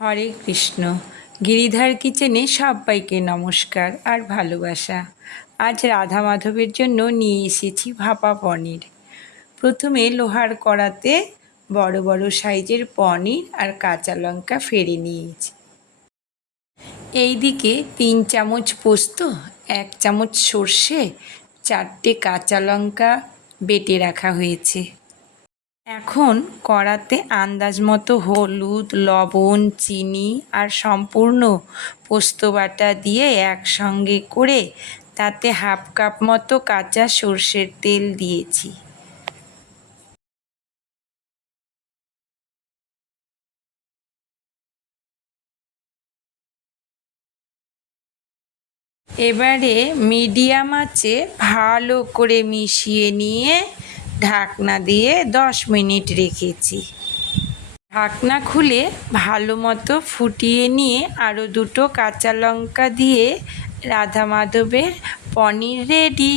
হরে কৃষ্ণ। গিরিধার কিচেনে সবাইকে নমস্কার আর ভালোবাসা। আজ রাধা মাধবের জন্য নিয়ে এসেছি ভাপা পনির। প্রথমে লোহার কড়াতে বড় বড় সাইজের পনির আর কাঁচা লঙ্কা ফেড়ে নিয়েছি। এইদিকে 3 চামচ পোস্ত, 1 চামচ সর্ষে, 4টে কাঁচা লঙ্কা বেটে রাখা হয়েছে। এখন কড়াতে আন্দাজ মতো হলুদ, লবণ, চিনি আর সম্পূর্ণ পোস্ত বাটা দিয়ে একসঙ্গে করে তাতে 1/2 কাপ মতো কাঁচা সর্ষের তেল দিয়েছি। এবারে মিডিয়াম আঁচে ভালো করে মিশিয়ে নিয়ে ঢাকনা দিয়ে 10 মিনিট রেখেছি। ঢাকনা খুলে ভালো মতো ফুটিয়ে নিয়ে আরও 2টো কাঁচা লঙ্কা দিয়ে রাধা মাধবের পনির রেডি।